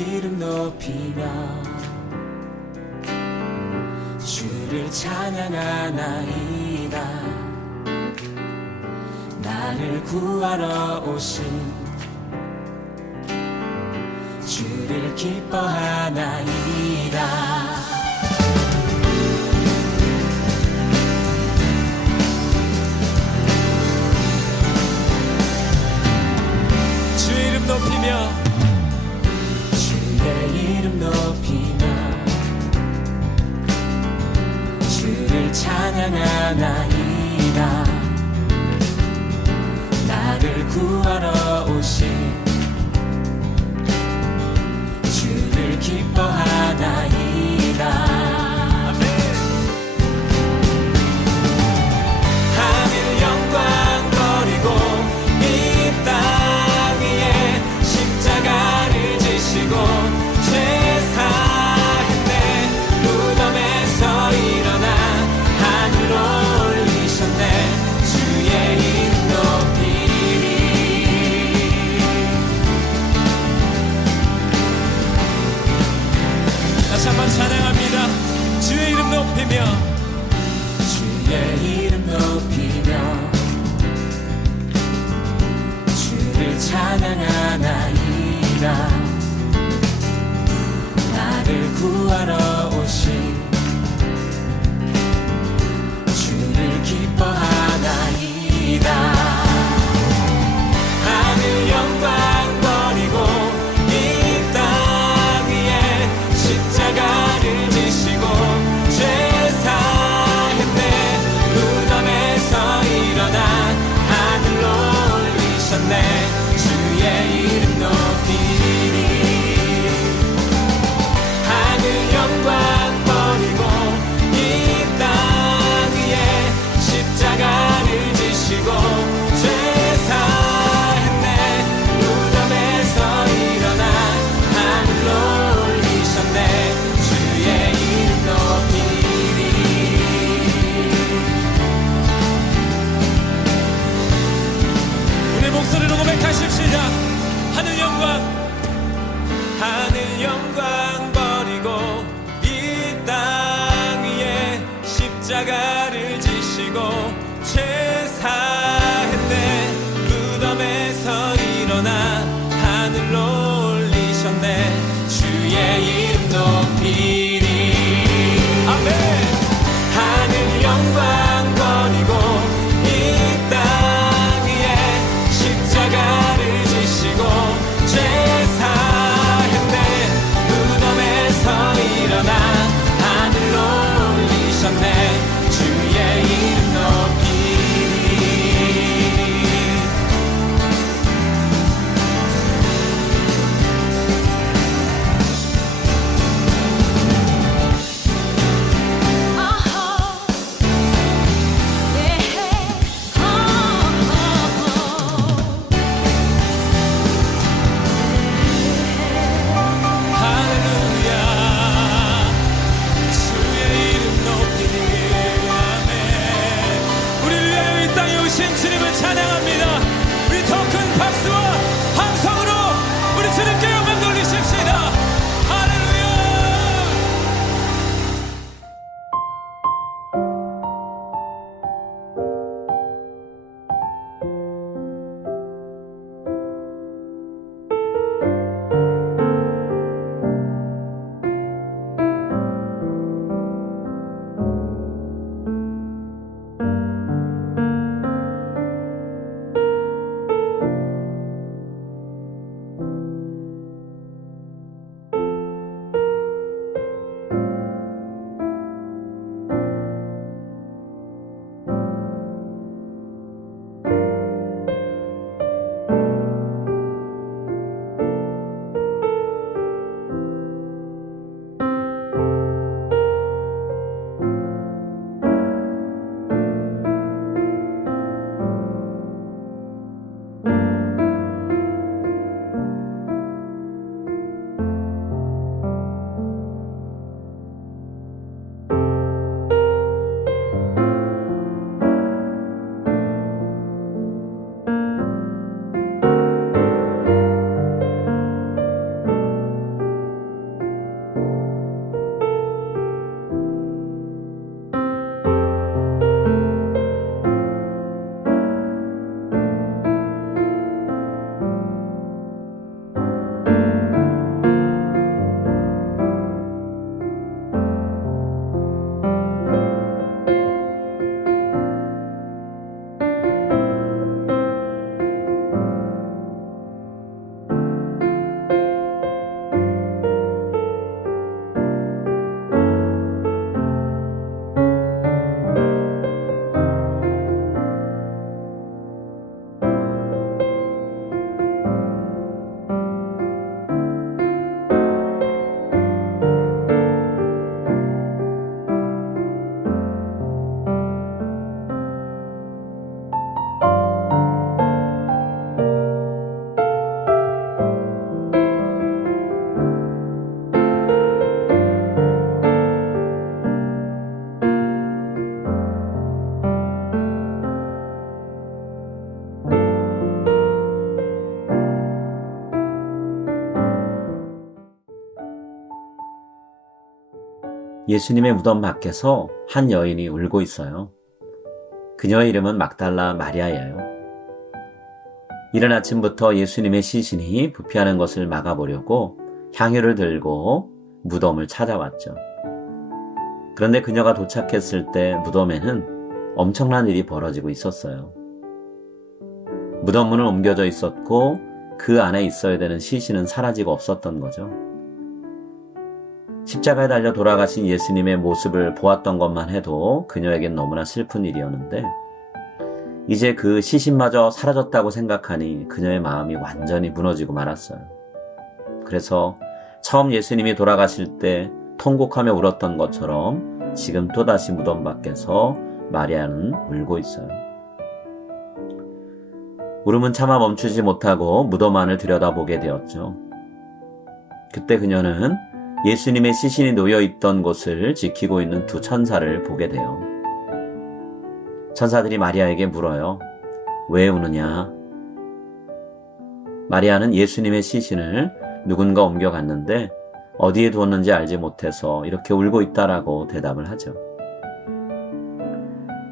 이름 높이며 주를 찬양하나이다. 나를 구하러 오신 주를 기뻐하나이다. 높이며 주의 이름 높이며 주를 찬양하나이다. 나를 구하러 오신 주를 기뻐하나이다. 하늘 영광 버리고 이 땅 십자가를 지시고 죄 사했네. 무덤에서 일어나 하늘로 올리셨네. 주의 이름 높이리. 다시 한번 찬양합니다. 주의 이름 높이며 주의 이름 높이며 주를 찬양하나이다. 나를 구하러 오신 주를 기뻐하나이다. 하늘 영광 버리고 이 땅 위에 십자가를 지시고 죄 사했네. 무덤에서 일어나 하늘로 올리셨네. 주의 이름 높이리. 하늘 영광 버리고 이 땅 위에 십자가를 지시고 죄 사했네. 무덤에서 일어나 하늘로 올리셨네. 주의 이름 높이리. 우리 목소리로 고백하십시다. 하늘 영광 버리고 이 땅 위에 십자가를 지시고 죄 사했네. 무덤에서 일어나 하늘로 올리셨네. 주의 이름 높이리. 아멘. 하늘 영광 버리고 이 땅 위에 십자가를 지시고 죄 사했네. 무덤에 예수님의 무덤 밖에서 한 여인이 울고 있어요. 그녀의 이름은 막달라 마리아예요. 이른 아침부터 예수님의 시신이 부패하는 것을 막아보려고 향유를 들고 무덤을 찾아왔죠. 그런데 그녀가 도착했을 때 무덤에는 엄청난 일이 벌어지고 있었어요. 무덤 문은 옮겨져 있었고 그 안에 있어야 되는 시신은 사라지고 없었던 거죠. 십자가에 달려 돌아가신 예수님의 모습을 보았던 것만 해도 그녀에겐 너무나 슬픈 일이었는데 이제 그 시신마저 사라졌다고 생각하니 그녀의 마음이 완전히 무너지고 말았어요. 그래서 처음 예수님이 돌아가실 때 통곡하며 울었던 것처럼 지금 또다시 무덤 밖에서 마리아는 울고 있어요. 울음은 차마 멈추지 못하고 무덤 안을 들여다보게 되었죠. 그때 그녀는 예수님의 시신이 놓여있던 곳을 지키고 있는 두 천사를 보게 돼요. 천사들이 마리아에게 물어요. 왜 우느냐? 마리아는 예수님의 시신을 누군가 옮겨갔는데 어디에 두었는지 알지 못해서 이렇게 울고 있다라고 대답을 하죠.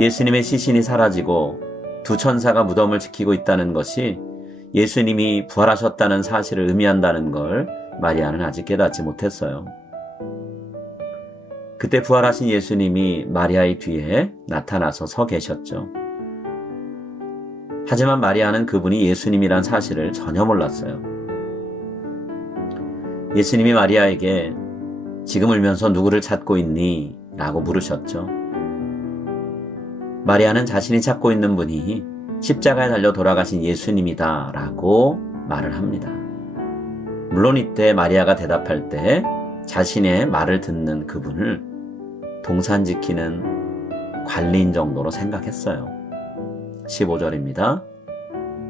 예수님의 시신이 사라지고 두 천사가 무덤을 지키고 있다는 것이 예수님이 부활하셨다는 사실을 의미한다는 걸 마리아는 아직 깨닫지 못했어요. 그때 부활하신 예수님이 마리아의 뒤에 나타나서 서 계셨죠. 하지만 마리아는 그분이 예수님이란 사실을 전혀 몰랐어요. 예수님이 마리아에게 지금 울면서 누구를 찾고 있니? 라고 물으셨죠. 마리아는 자신이 찾고 있는 분이 십자가에 달려 돌아가신 예수님이다 라고 말을 합니다. 물론 이때 마리아가 대답할 때 자신의 말을 듣는 그분을 동산 지키는 관리인 정도로 생각했어요. 15절입니다.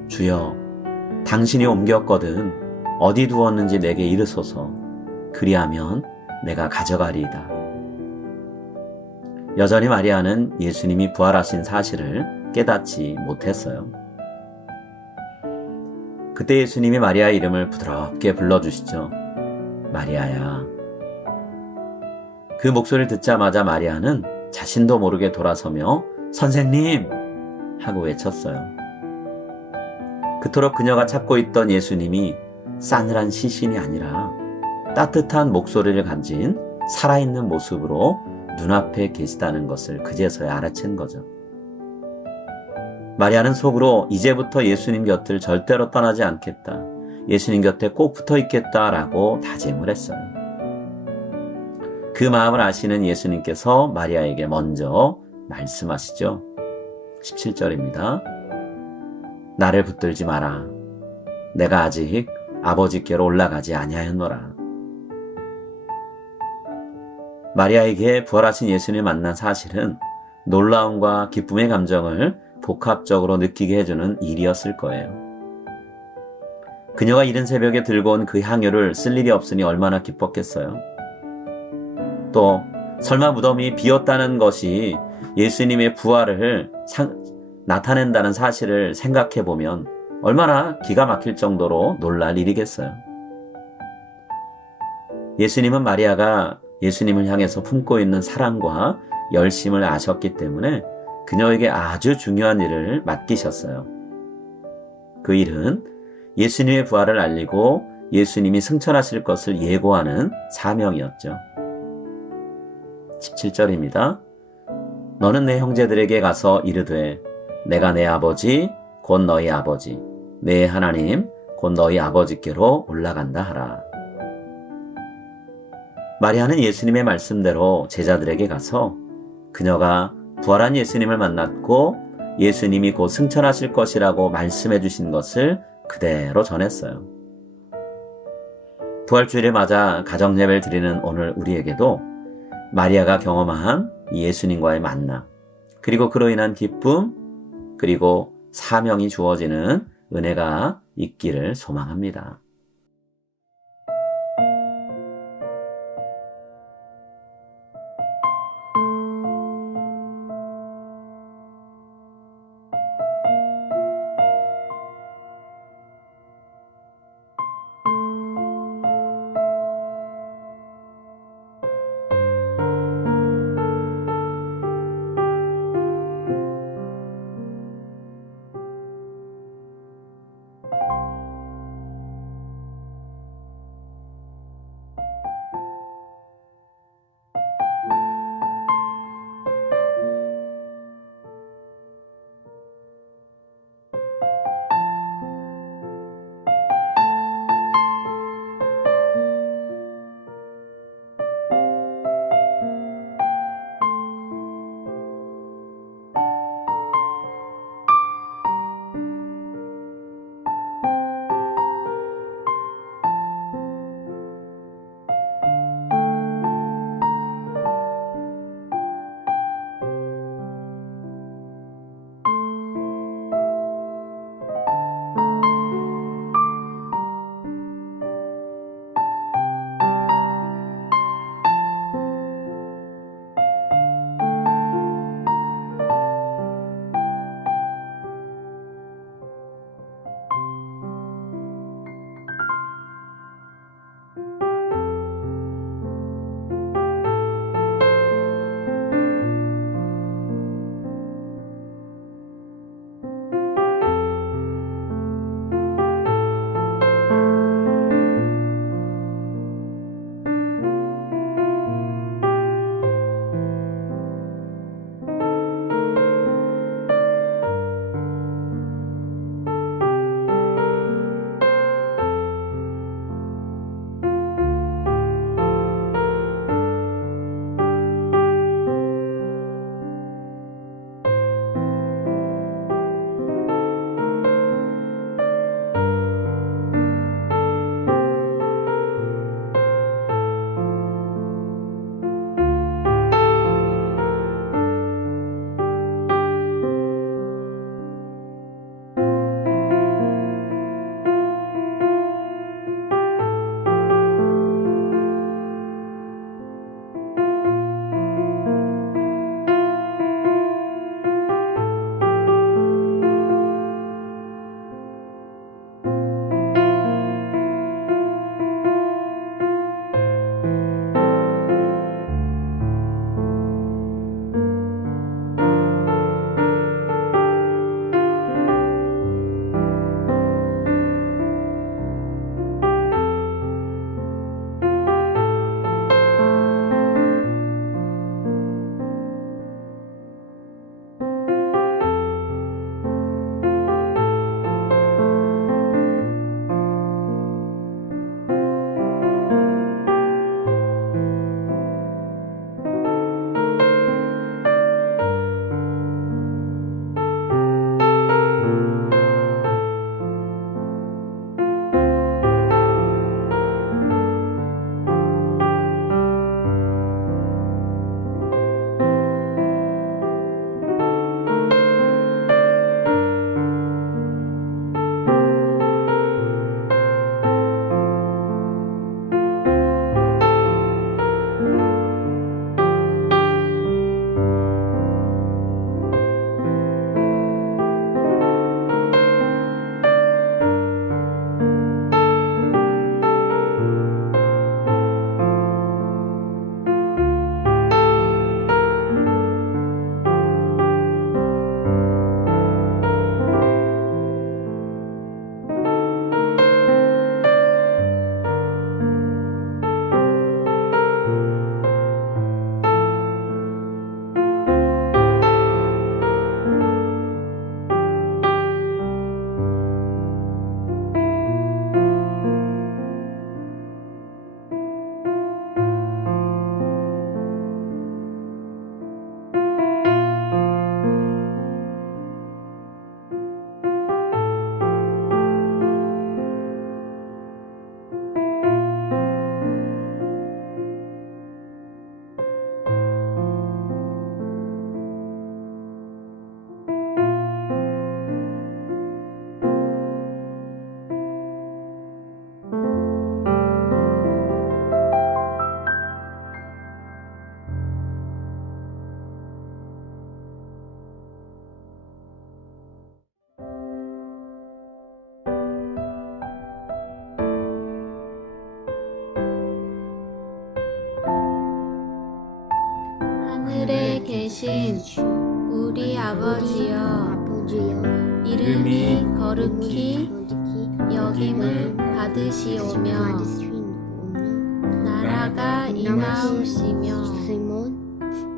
주여, 당신이 옮겼거든 어디 두었는지 내게 이르소서. 그리하면 내가 가져가리이다. 여전히 마리아는 예수님이 부활하신 사실을 깨닫지 못했어요. 그때 예수님이 마리아의 이름을 부드럽게 불러주시죠. 마리아야. 그 목소리를 듣자마자 마리아는 자신도 모르게 돌아서며 선생님! 하고 외쳤어요. 그토록 그녀가 찾고 있던 예수님이 싸늘한 시신이 아니라 따뜻한 목소리를 가진 살아있는 모습으로 눈앞에 계시다는 것을 그제서야 알아챈 거죠. 마리아는 속으로 이제부터 예수님 곁을 절대로 떠나지 않겠다. 예수님 곁에 꼭 붙어 있겠다라고 다짐을 했어요. 그 마음을 아시는 예수님께서 마리아에게 먼저 말씀하시죠. 17절입니다. 나를 붙들지 마라. 내가 아직 아버지께로 올라가지 아니하였노라. 마리아에게 부활하신 예수님을 만난 사실은 놀라움과 기쁨의 감정을 복합적으로 느끼게 해주는 일이었을 거예요. 그녀가 이른 새벽에 들고 온 그 향유를 쓸 일이 없으니 얼마나 기뻤겠어요. 또 설마 무덤이 비었다는 것이 예수님의 부활을 나타낸다는 사실을 생각해보면 얼마나 기가 막힐 정도로 놀랄 일이겠어요. 예수님은 마리아가 예수님을 향해서 품고 있는 사랑과 열심을 아셨기 때문에 그녀에게 아주 중요한 일을 맡기셨어요. 그 일은 예수님의 부활을 알리고 예수님이 승천하실 것을 예고하는 사명이었죠. 17절입니다. 너는 내 형제들에게 가서 이르되 내가 내 아버지 곧 너희 아버지 내 하나님 곧 너희 아버지께로 올라간다 하라. 마리아는 예수님의 말씀대로 제자들에게 가서 그녀가 부활한 예수님을 만났고 예수님이 곧 승천하실 것이라고 말씀해 주신 것을 그대로 전했어요. 부활주일을 맞아 가정예배를 드리는 오늘 우리에게도 마리아가 경험한 예수님과의 만남, 그리고 그로 인한 기쁨, 그리고 사명이 주어지는 은혜가 있기를 소망합니다. 되신 우리 아버지여, 이름이 이름이 거룩히 여김을 받으시오며 나라가 임하오시며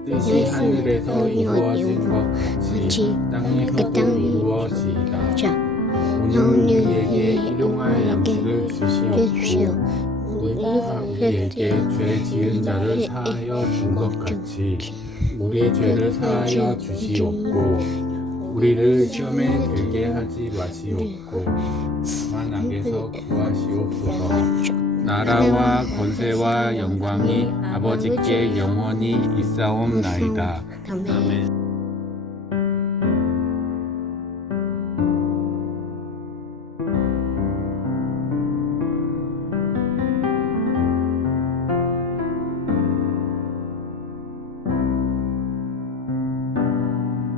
뜻이 하늘에서 이루어진 것 같이 땅에서도 이루어지이다. 오늘 우리에게 일용할 양식을 주시옵고 우리가 우리에게 죄 지은 자를 사하여 준 것 같이 우리 죄를 사하여 주시옵고 우리를 시험에 들게 하지 마시옵고 다만 악에서 구하시옵소서. 나라와 권세와 영광이 아버지께 영원히 있사옵나이다. 아멘.